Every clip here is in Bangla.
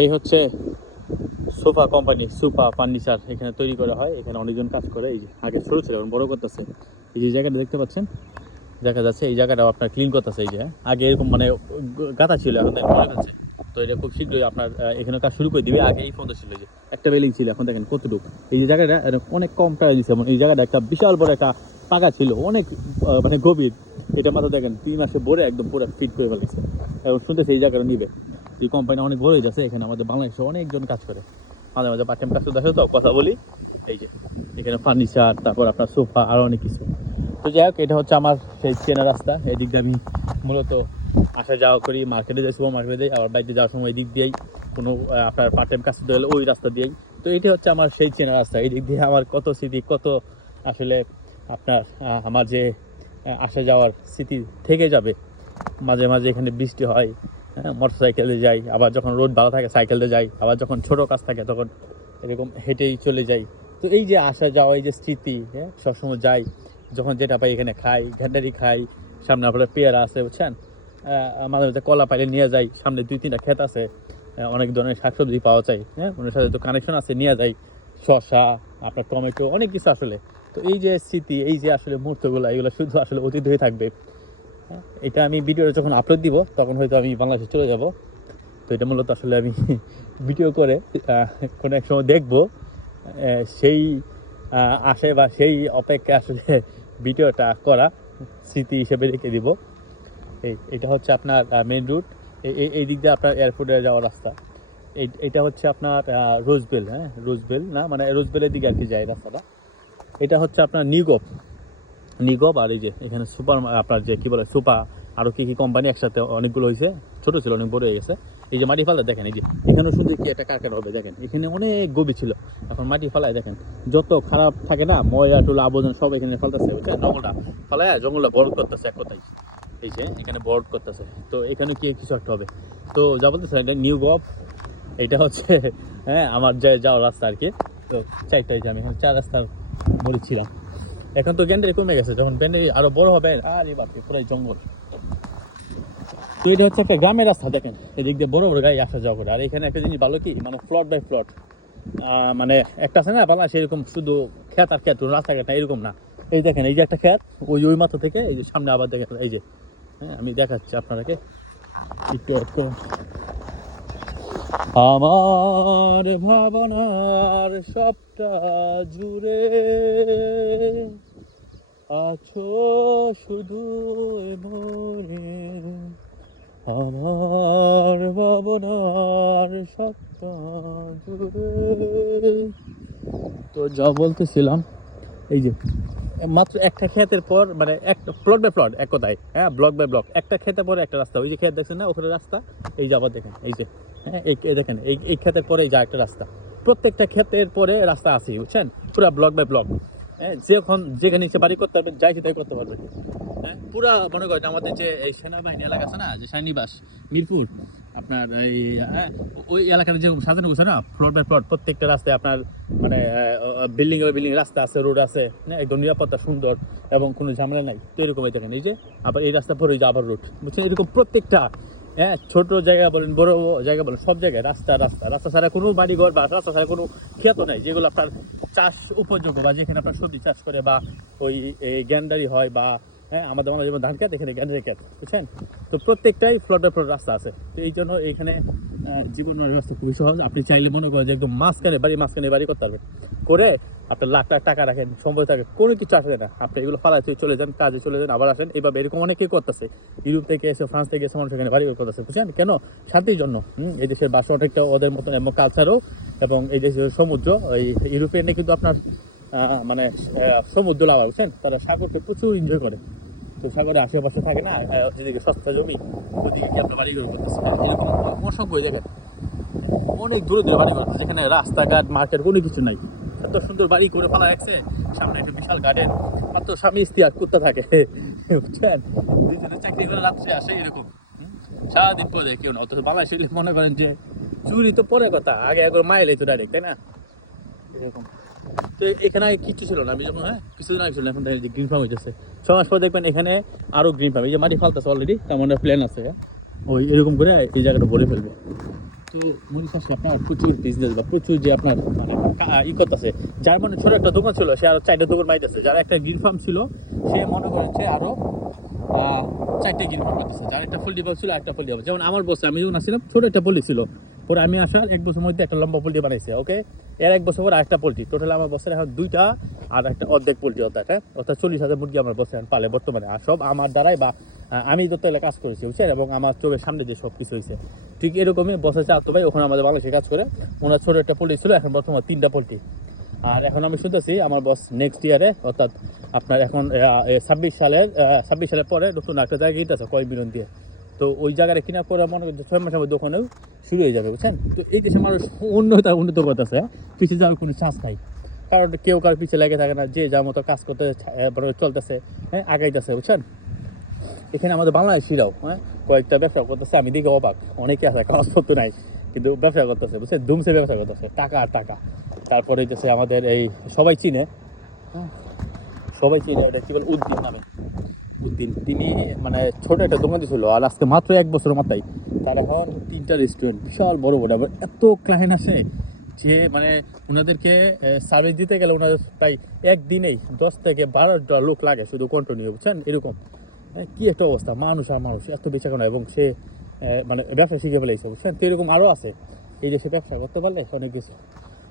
এই হচ্ছে সোফা কোম্পানি, সোফা ফার্নিচার এখানে তৈরি করা হয়। এখানে অনেকজন কাজ করে। এই যে আগে ছোট ছিল, এখন বড় করতেছে। এই যে জায়গাটা দেখতে পাচ্ছেন, দেখা যাচ্ছে এই জায়গাটাও আপনার ক্লিন করতেছে। এই যে আগে এরকম মানে গাঁথা ছিল, এখন দেখেন পড়ে যাচ্ছে। তো এটা খুব শীঘ্রই আপনার এখানে কাজ শুরু করে দিবে। আগে এই পর্যন্ত ছিল যে একটা বেলিং ছিল, এখন দেখেন কতটুকু। এই যে জায়গাটা অনেক কম টাকা দিচ্ছে। এই জায়গাটা একটা বিশাল বড় একটা পাকা ছিল, অনেক মানে গভীর। এটা মাত্র দেখেন 3 মাসে ভরে একদম পুরো ফিট করে ফেলেছে। এখন শুনতেছে এই জায়গাটা নিবে। এই কোম্পানি অনেক বড় হয়ে যাচ্ছে। এখানে আমাদের বাংলাদেশে অনেকজন কাজ করে। মাঝে মাঝে পার্ট টাইম কাজ করতে আসে, তো কথা বলি। এই যে এখানে ফার্নিচার, তারপর আপনার সোফা, আরও অনেক কিছু। তো যাই হোক, এটা হচ্ছে আমার সেই চেনা রাস্তা। এই দিক দিয়ে আমি মূলত আসা যাওয়া করি, মার্কেটে যাই, সুপার মার্কেটে যাই, আবার বাড়িতে যাওয়ার সময় এই দিক দিয়েই কোনো আপনার পার্ট টাইম কাজ করতে হলে ওই রাস্তা দিয়েই। তো এটি হচ্ছে আমার সেই চেনা রাস্তা। এই দিক দিয়ে আমার কত স্মৃতি, কত আসলে আপনার আমার যে আসা যাওয়ার স্মৃতি থেকে যাবে। মাঝে মাঝে এখানে বৃষ্টি হয়, হ্যাঁ, মোটর সাইকেলে যাই, আবার যখন রোড ভালো থাকে সাইকেলে যাই, আবার যখন ছোটো কাজ থাকে তখন এরকম হেঁটেই চলে যাই। তো এই যে আসা যাওয়া, এই যে স্মৃতি, হ্যাঁ, সবসময় যাই, যখন যেটা পাই এখানে খাই, ঘান্ডারি খাই। সামনে আপনার পেয়ারা আছে, বুঝছেন, মাঝে মাঝে কলা পাইলে নিয়ে যাই। সামনে 2-3টা ক্ষেত আছে, অনেক ধরনের শাকসবজি পাওয়া যায়, হ্যাঁ, ওনার সাথে তো কানেকশন আছে, নিয়ে যাই। শসা, আপনার টমেটো, অনেক কিছু আসলে। তো এই যে স্মৃতি, এই যে আসলে মুহূর্তগুলো, এগুলো শুধু আসলে অতীত হয়ে থাকবে। এটা আমি ভিডিওটা যখন আপলোড দিব তখন হয়তো আমি বাংলাদেশে চলে যাব। তো এটা মূলত আসলে আমি ভিডিও করে কোনো এক সময় দেখবো, সেই আশে বা সেই অপেক্ষা আসলে ভিডিওটা করা স্মৃতি হিসেবে রেখে দিব। এটা হচ্ছে আপনার মেন রুট। এই দিক দিয়ে আপনার এয়ারপোর্টে যাওয়ার রাস্তা। এটা হচ্ছে আপনার রোজবেল, হ্যাঁ, রোজবেল না, মানে রোজবেলের দিকে আর কি যায় রাস্তাটা। এটা হচ্ছে আপনার নিগব। আর এই যে এখানে সুপার আপনার যে কী বলে সুপা, আরও কী কী কোম্পানি একসাথে অনেকগুলো হয়েছে। ছোটো ছিল, অনেক বড় হয়ে গেছে। এই যে মাটি ফালা দেখেন, এই যে এখানেও শুধু কি একটা কারখানা হবে দেখেন। এখানে অনেক গভীর ছিল, এখন মাটি ফালায় দেখেন যত খারাপ থাকে না, ময়লা টুলা আবর্জনা সব এখানে ফেলতেছে, বুঝছেন, জঙ্গলটা ফালায়, জঙ্গলটা বরফ করতেছে এক কথায়। এই যে এখানে বরফ করতেছে, তো এখানে কি কিছু একটা হবে। তো যা বলতেছে এটা নিউ গভ। এটা হচ্ছে হ্যাঁ আমার যাওয়ার রাস্তা আর কি। তো চারটাই যে আমি এখানে 4 রাস্তার মোড়ে ছিলাম। এখন তো গ্যান্ডারি কমে গেছে, যখন গ্যান্ডারি আরো বড় হবে, আরে বাপরে পুরাই জঙ্গল। তো এটা হচ্ছে একটা গ্রামের রাস্তা দেখেন, এদিক দিয়ে বড় বড় গাড়ি আসা যাওয়া করে। আর এখানে একটা জিনিস ভালো কি, মানে প্লট বাই প্লট, মানে একটা আছে না বাংলাদেশে এরকম শুধু খেত আর খেত, রাস্তাঘাট না, এরকম না। এই দেখেন, এই যে একটা খেত, ওই মাথা থেকে এই যে সামনে আবার দেখেন, এই যে, হ্যাঁ, আমি দেখাচ্ছি আপনাদেরকে একটু। আমার ভাবনার সবটা জুড়ে আছো শুধু মনে, আমার ভাবনার সবটা জুড়ে। তো যা বলতেছিলাম, এই যে মাত্র একটা ক্ষেতের পর, মানে একটা প্লট বাই প্লট এক কথায়, হ্যাঁ, ব্লক বাই ব্লক, একটা ক্ষেতের পরে একটা রাস্তা। ওই যে ক্ষেত দেখছেন না, ওখানে রাস্তা। এই যে আবার দেখেন, এই যে, হ্যাঁ, এই দেখেন, এই ক্ষেতের পরে এই যে একটা রাস্তা। প্রত্যেকটা ক্ষেতের পরে রাস্তা আছে, বুঝছেন, পুরা ব্লক বাই ব্লক। হ্যাঁ, যেখানে ইচ্ছে বাড়ি করতে পারবেন, যা ইচ্ছে তাই করতে পারবেন। হ্যাঁ, পুরা মনে করেন আমাদের যে এই সেনাবাহিনী এলাকা আছে না, যে সেনানিবাস মিরপুর, আপনার এই, হ্যাঁ, ওই এলাকার যেরকম সাজানো গোছানো না, প্লট বাই প্লট, প্রত্যেকটা রাস্তায় আপনার মানে বিল্ডিং বাই বিল্ডিং রাস্তা আছে, রোড আছে, হ্যাঁ, একদম নিরাপত্তা সুন্দর এবং কোনো ঝামেলা নাই। তো এরকমই দেখেন, এই যে আবার এই রাস্তা পরে, এই যে আবার রোড, বুঝছেন, এরকম প্রত্যেকটা, হ্যাঁ, ছোট জায়গা বলেন, বড় জায়গা বলেন, সব জায়গায় রাস্তা রাস্তা রাস্তা ছাড়া কোনো বাড়িঘর বা রাস্তা ছাড়া কোনো ক্ষেত নাই যেগুলো আপনার চাষ উপযোগ্য, বা যেখানে আপনার সবজি চাষ করে, বা ওই গ্যান্ডারি হয়, বা হ্যাঁ, আমাদের বাংলা যেমন ধান খেত, এখানে গ্যান্ডারি খেত, বুঝছেন। তো প্রত্যেকটাই প্লট বাই প্লট রাস্তা আছে। তো এই জন্য এখানে জীবনের ব্যবস্থা খুবই সহজ। আপনি চাইলে মনে করেন যে একদম মাঝখানে বাড়ি করতে পারবেন, করে আপনার লাখ লাখ টাকা রাখেন, সম্পদ থাকে, কোনো কিছু আসে না, আপনি এগুলো ফালাতে চলে যান, কাজে চলে যান, আবার আসেন। এইভাবে এরকম অনেকেই করতেছে, ইউরোপ থেকে এসে, ফ্রান্স থেকে এসে মানুষ এখানে বাড়ি করতেছে, বুঝছেন, কেন? শান্তির জন্য। এই দেশের বাসা অনেকটা ওদের মতন, এবং কালচারও, এবং এই দেশের সমুদ্র, এই ইউরোপিয়ানে কিন্তু আপনার মানে সমুদ্র লাভা, বুঝছেন, তারা সাগরকে প্রচুর এনজয় করে। তো সাগরের আশেপাশে থাকে না যেদিকে সস্তা জমি, ওদিকে কি আপনার বাড়ি ঘর করতেছে, এরকম অসংখ্য জায়গায় অনেক দূরে দূরে বাড়ি করতেছে, যেখানে রাস্তাঘাট মার্কেট কোনো কিছু নাই। এত সুন্দর বাড়ি করে ফেলা রাখছে, সামনে একটা বিশাল গার্ডেন, মাত্র স্বামী স্ত্রী আর কুত্তা থাকে, বুঝছেন, দুইজনে চাকরি করে রাত্রে আসে এরকম। সারাদিন পরে কেউ না, অথচ বাংলাদেশে মনে করেন যে চুরি তো পরে কথা, আগে একবার মাইল তো ডাইরেক্ট, তাই না, এরকম। তো এখানে আগে কিচ্ছু ছিল না, আমি যখন, হ্যাঁ, কিছুদিন আগে ছিল না, এখন দেখেন যে গ্রিন ফার্ম হয়েছে। 6 মাস পর দেখবেন এখানে আরও গ্রিন ফার্ম, এই যে মাটি ফালতেছে অলরেডি, তার মানে প্ল্যান আছে, হ্যাঁ, ওই এরকম করে এই জায়গাটা ভরে ফেলবে। তো মরিচ চাষে আপনার প্রচুর বিজনেস বা প্রচুর যে আপনার মানে ই করতেছে, যার মানে ছোট একটা দোকান ছিল সে আরো 4টা দোকান মাইতেছে, যার একটা গ্রিন ফার্ম ছিল সে মনে করেন যে আরো 4টে গ্রিন ফার্ম করতেছে, যার একটা পোল্ট্রি ফার্ম ছিল একটা পোল্ট্রি ফার্ম। যেমন আমার বসে আমি যখন আসছিলাম ছোট একটা পোল্ট্রি ছিল, পরে আমি আসার 1 বছরের মধ্যে একটা লম্বা পোল্ট্রি বানাইছে। ওকে, এর 1 বছর পর আরেকটা পোল্ট্রি, টোটাল আমার বছরে এখন 2টা আর একটা অর্ধেক পোল্ট্রি, অর্থাৎ 40,000 মুরগি আমার বসে এখন পালে বর্তমানে। আর সব আমার দ্বারাই বা আমি যত এলাকা কাজ করেছি বুঝছেন, এবং আমার চোখের সামনে দিয়ে সব কিছু হয়েছে। ঠিক এরকমই বসে চাতো ভাই ওখানে আমাদের বাংলাদেশে কাজ করে, ওনার ছোট একটা পোল্ট্রি ছিল, এখন বর্তমানে 3টা পোল্ট্রি। আর এখন আমি শুনতেছি আমার বস নেক্সট ইয়ারে অর্থাৎ আপনার এখন 26 সালের পরে নতুন একটা জায়গায় গিয়েছে কয় বিলিয়ন দিয়ে। তো ওই জায়গাটা কিনা পরে মনে করছে 6 মাসের মধ্যে ওখানেও শুরু হয়ে যাবে বুঝছেন। তো এই দেশে মানুষ উন্নত করতেছে, পিছিয়ে যাওয়ার কোনো চান্স নাই, কারণ কেউ কারো পিছিয়ে লেগে থাকে না, যে যার মতো কাজ করতে চলতেছে, হ্যাঁ আগাইতেছে বুঝছেন। এখানে আমাদের বাংলাদেশিরাও কয়েকটা ব্যবসা করতেছে, আমি দিকে অবাক, অনেকে আছে কাগজপত্র নাই কিন্তু ব্যবসা করতেছে বুঝছেন, ধুমসে ব্যবসা করতেছে, টাকা আর টাকা। তারপরে হচ্ছে আমাদের এই সবাই চিনে, এটা কি বলে উদ্দিন নামে, উদ্দিন, তিনি মানে ছোট একটা দোকান ছিল, আর আজকে মাত্র 1 বছরের মাথায় তার এখন 3টা রেস্টুরেন্ট, বিশাল বড় বড়, আবার এত ক্লায়েন্ট আসে যে মানে ওনাদেরকে সার্ভিস দিতে গেলে ওনাদের প্রায় একদিনেই 10 থেকে 12টা লোক লাগে শুধু কন্টিনিউ বুঝছেন। এরকম কি একটা অবস্থা, মানুষ আর মানুষ এত বেচা কেনা, এবং সে মানে ব্যবসা শিখে ফেলেছে বুঝছেন। তো এরকম আরও আছে এই দেশে ব্যবসা করতে পারলে অনেক কিছু।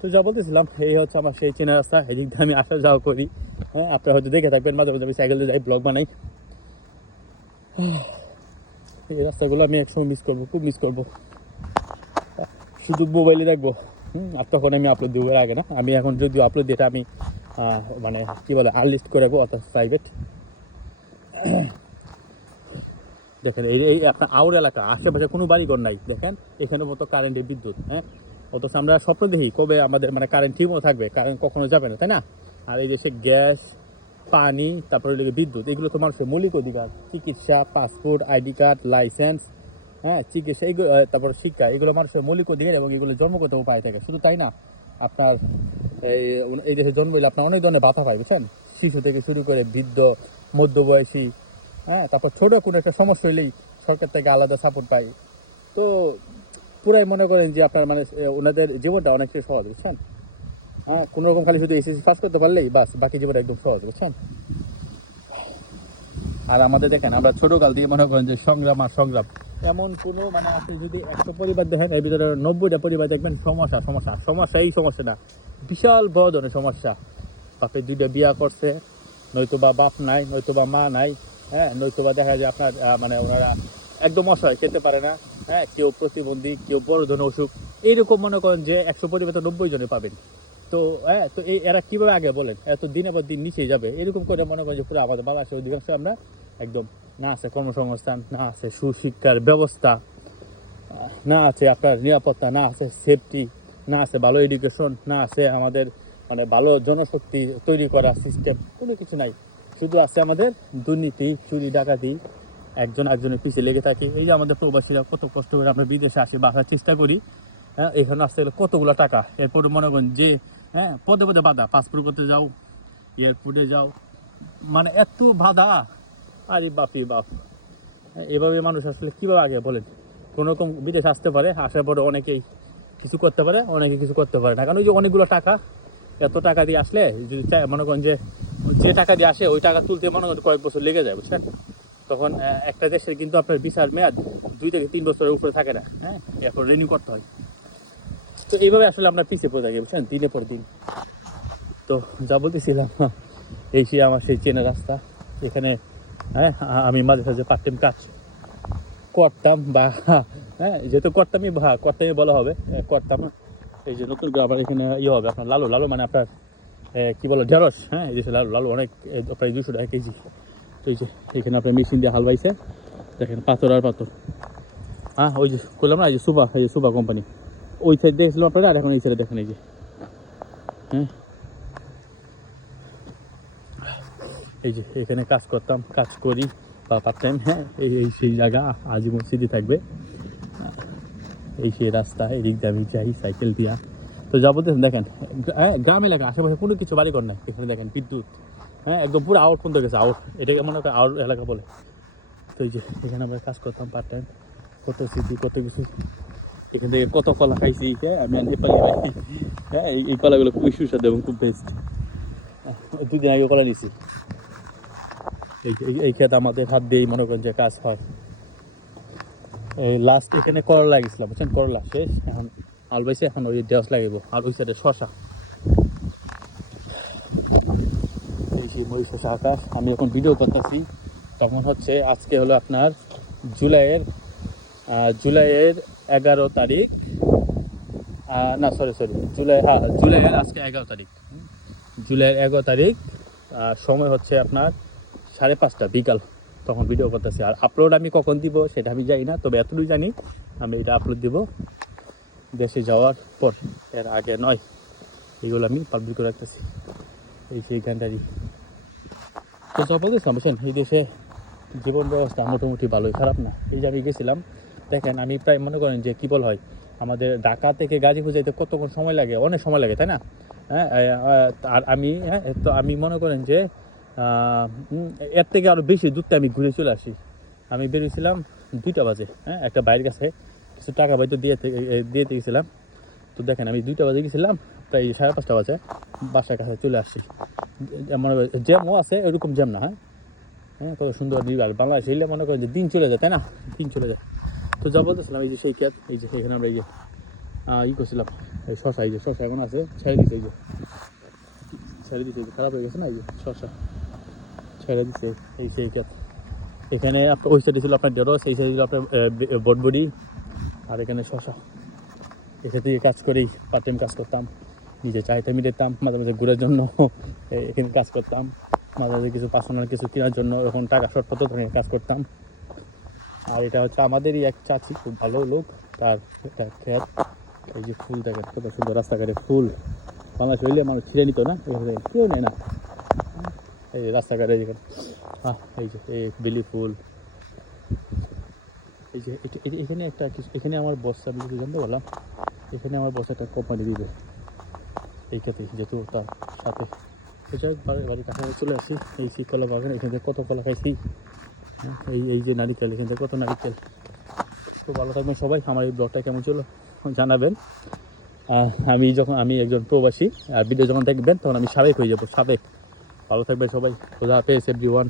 তো যা বলতেছিলাম, এই হচ্ছে আমার সেই চেনা রাস্তা, এদিক দিয়ে আমি আসা যাওয়া করি। হ্যাঁ, আপনারা হয়তো দেখে থাকবেন মাঝে মাঝে আমি সাইকেল দিয়ে যাই, ব্লগ বানাই। এই রাস্তাগুলো আমি একসময় মিস করবো, খুব মিস করবো, শুধু মোবাইলে দেখবো। আর তখন আমি আপলোড দেবো, আগে না, আমি এখন যদিও আপলোড দিই, এটা আমি মানে কী বলে আনলিস্ট করে রাখবো, অর্থাৎ প্রাইভেট। দেখেন এই আপনার আউর এলাকা, আশেপাশে কোনো বাড়িঘর নাই, দেখেন এখানে মতো কারেন্টের বিদ্যুৎ, হ্যাঁ, অথচ আমরা স্বপ্ন দেখি কবে আমাদের মানে কারেন্ট ঠিকমতো থাকবে, কারেন্ট কখনো যাবে না, তাই না। আর এই দেশে গ্যাস, পানি, তারপরে বিদ্যুৎ, এগুলো তো মানুষের মৌলিক অধিকার। চিকিৎসা, পাসপোর্ট, আইডি কার্ড, লাইসেন্স, হ্যাঁ, চিকিৎসা, এগুলো তারপর শিক্ষা, এগুলো মানুষের মৌলিক অধিকার, এবং এগুলো জন্মগত উপায় থাকে। শুধু তাই না, আপনার এই দেশে জন্ম হলে আপনার অনেক ধরনের ভাতা পাই বুঝছেন, শিশু থেকে শুরু করে বৃদ্ধ, মধ্যবয়সী, হ্যাঁ, তারপর ছোটো কোনো একটা সমস্যা হলেই সরকার থেকে আলাদা সাপোর্ট পাই। তো পুরাই মনে করেন যে আপনার মানে ওনাদের জীবনটা অনেকটাই সহজ বুঝছেন। হ্যাঁ, কোনো রকম খালি শুধু এসএসসি পাস করতে পারলেই বাস, বাকি জীবনটা একদম সহজ বুঝছেন। আর আমাদের দেখেন আমরা ছোটোকাল দিয়ে মনে করেন যে সংগ্রাম আর সংগ্রাম, এমন কোনো মানে আপনি যদি 100 পরিবার দেখেন, এর ভিতরে 90টা পরিবার দেখবেন সমস্যা, এই সমস্যাটা বিশাল বড় ধরনের সমস্যা। বাপে 2টা বিয়া করছে, নয়তো বা বাপ নাই, নয়তো বা মা নাই, হ্যাঁ, নয়তো বা দেখা যায় আপনার মানে ওনারা একদম অসহায়, খেতে পারে না, হ্যাঁ, কেউ প্রতিবন্ধী, কেউ বড় ধরনের অসুখ, এইরকম মনে করেন যে 100 পরিবার তো 90 জনে পাবেন। তো হ্যাঁ, তো এরা কীভাবে আগে বলেন, এত দিনের পর দিন নিচেই যাবে, এরকম করে মনে করেন যে পুরো আমাদের বাংলাদেশের অধিকাংশ আমরা একদম, না আছে কর্মসংস্থান, না আছে সুশিক্ষার ব্যবস্থা, না আছে আপনার নিরাপত্তা, না আছে সেফটি, না আছে ভালো এডুকেশন, না আছে আমাদের মানে ভালো জনশক্তি তৈরি করা সিস্টেম, কোনো কিছু নাই। শুধু আছে আমাদের দুর্নীতি, চুরি ডাকাতি, একজন একজনের পিছিয়ে লেগে থাকি। এই যে আমাদের প্রবাসীরা কত কষ্ট করে আমরা বিদেশে আসি বা আসার চেষ্টা করি, হ্যাঁ, এখানে আসতে গেলে কতগুলো টাকা, এরপরে মনে করেন যে হ্যাঁ পদে পদে বাধা, পাসপোর্ট করতে যাও, এয়ারপোর্টে যাও, মানে এত বাধা, আরে বাপি বাপ। এভাবে মানুষ আসলে কীভাবে আগে বলেন, কোনো রকম বিদেশ আসতে পারে, আসার পরে অনেকেই কিছু করতে পারে, অনেকে কিছু করতে পারে না, কারণ ওই যে অনেকগুলো টাকা, এত টাকা দিয়ে আসলে যদি মনে করেন যে টাকা দিয়ে আসে ওই টাকা তুলতে মনে করেন কয়েক বছর লেগে যায় বুঝছেন। তখন একটা দেশের কিন্তু আপনার ভিসার মেয়াদ 2 থেকে 3 বছরের উপরে থাকে না, হ্যাঁ, এরপর রিনিউ করতে হয়। তো এইভাবে আসলে আমরা পিছিয়ে পড়ে থাকি বুঝছেন, দিনের পর দিন। তো যা বলতেছিলাম, এই সে আমার সেই চেনা রাস্তা, এখানে হ্যাঁ আমি মাঝে সাঝে পার্ট টাইম কাজ করতাম, বা হ্যাঁ যেহেতু করতামই বলা হবে, করতাম। এই যে নতুন করে আবার এখানে ইয়ে হবে আপনার লালু মানে আপনার কী বলো ঢেঁড়স, হ্যাঁ, এই দেশে লালু অনেক প্রায় 200 টাকা কেজি। তো এই যে এখানে আপনার মেশিন দিয়ে হাল বাইছে, দেখেন পাথর আর পাথর, হ্যাঁ, ওই যে করলাম না, এই যে সুবা কোম্পানি, ওই সাইড দেখছিলাম আপনারা, আর এখন এই সাইডে দেখেন, এই যে হ্যাঁ, এই যে এখানে কাজ করি বা পার্ট টাইম, হ্যাঁ, এই সেই জায়গা আজীবন স্মৃতি থাকবে। এই সেই রাস্তা, এদিক দিয়ে আমি যাই সাইকেল দিয়া। তো যা বলতেছেন দেখেন, গ্রাম এলাকা, আশেপাশে কোনো কিছু বাড়িঘর নাই, এখানে দেখেন বিদ্যুৎ, হ্যাঁ, একদম পুরো আউট পর্যন্ত গেছে, আউট, এটাকে মনে হয় আউট এলাকা বলে। তো এই যে এখানে আমরা কাজ করতাম পার্ট টাইম, কত স্মৃতি, কত কিছু এখান থেকে কত কলা খাইছি, হ্যাঁ আমি আর নেপালি ভাই, হ্যাঁ এই কলাগুলো খুবই সুস্বাদু এবং খুব বেস্ট। দুদিন আগে কলা নিছি। এই ক্ষেত আমাদের হাত দিয়েই মনে করেন যে কাজ হয়। এই লাস্ট এখানে করলা লাগিয়েছিলাম বুঝছেন, করলা শেষ, এখন আল বাইছে, এখন ওই দেওয়াস লাগাইব। আর ওই সাইডে শশা, এই সেই মই শশা আকাশ। আমি এখন ভিডিও করতেছি, তখন হচ্ছে আজকে হলো আপনার জুলাইয়ের 11 তারিখ, না সরি জুলাইয়ের আজকে 11 তারিখ, জুলাইয়ের 11 তারিখ। সময় হচ্ছে আপনার 5:30 বিকাল, তখন ভিডিও করতেছি। আর আপলোড আমি কখন দিব সেটা আমি জানি না, তবে এতটুকু জানি আমি এটা আপলোড দিব দেশে যাওয়ার পর, এর আগে নয়। এগুলো আমি পাবলিক করে রাখতেছি, এই সেই গানটারই। তো সব বলতেছিলাম বুঝছেন, এই দেশে জীবন ব্যবস্থা মোটামুটি ভালোই, খারাপ না। এই যে আমি গেছিলাম, দেখেন আমি প্রায় মনে করেন যে কী বল হয়, আমাদের ঢাকা থেকে গাজীপুর যাইতে কতক্ষণ সময় লাগে, অনেক সময় লাগে তাই না? হ্যাঁ, আর আমি তো আমি মনে করেন যে এর থেকে আরও বেশি দূরতে আমি ঘুরে চলে আসি। আমি বেরিয়েছিলাম 2টা বাজে, হ্যাঁ একটা বাইরের কাছে কিছু টাকা বাইতো দিয়ে গেছিলাম। তো দেখেন আমি 2টা বাজে গেছিলাম, প্রায় 5:30 বাজে বাসার কাছে চলে আসছি। মনে করেন জ্যামও আছে, ওইরকম জ্যাম না। হ্যাঁ কত সুন্দর নির্বাল বাংলাদেশ এলে মনে করেন যে দিন চলে যায় তাই না, দিন চলে যায়। তো যা বলতেছিলাম, এই যে সেই ক্ষেত, এই যে এখানে আমরা এই যে করছিলাম, এই শশা, এই যে শশা এখন আছে, ছেড়ে দিচ্ছে, এই যে ছেড়ে দিচ্ছে, খারাপ হয়ে গেছে না, এই যে শশা ছেড়ে দিচ্ছে, এই সেই ক্ষেত। এখানে আপনার ওই সাইডে ছিল আপনার ঢেঁড়স, এই সাইডে ছিল আপনার বটবড়ি, আর এখানে শশা। এখান থেকে কাজ করেই পার্ট টাইম কাজ করতাম, নিজে চাহিদা মিটাতাম, মাঝে মাঝে ঘুরের জন্য এখানে কাজ করতাম, মাঝে মাঝে কিছু পার্সোনাল কিছু কেনার জন্য এখন টাকা শর্ট পড়তো তখন কাজ করতাম। আর এটা হচ্ছে আমাদেরই এক চাচি, খুব ভালো লোক, তার একটা ক্ষেত। এই যে ফুল দেখেন কত সুন্দর, রাস্তাঘাটে ফুল, বাংলাদেশ হইলে মানুষ ছিঁড়ে নিত না, কেউ নেয় না। এই যে রাস্তাঘাটে যেখানে এই যে এই বেলি ফুল, এই যে এখানে একটা এখানে আমার বস, আমি যদি জানতে পারলাম এখানে আমার বস একটা কোম্পানি দিবে এই ক্ষেত্রে, যেহেতু তার সাথে। তো যাই হোক, বাড়ির কাছাকাছি চলে আসি, এই সেই কলা বাগান, এখান থেকে কত কলা খাইছি, এই যে নারিকেল, এখান থেকে কত নারিকেল। তো ভালো থাকবেন সবাই, আমার এই ব্লগটা কেমন ছিল জানাবেন। আমি একজন প্রবাসী, আর ভিডিও যখন দেখবেন তখন আমি সাবেক হয়ে যাবো, সাবেক। ভালো থাকবেন সবাই, খোদা হাফেজ এভরিওয়ান।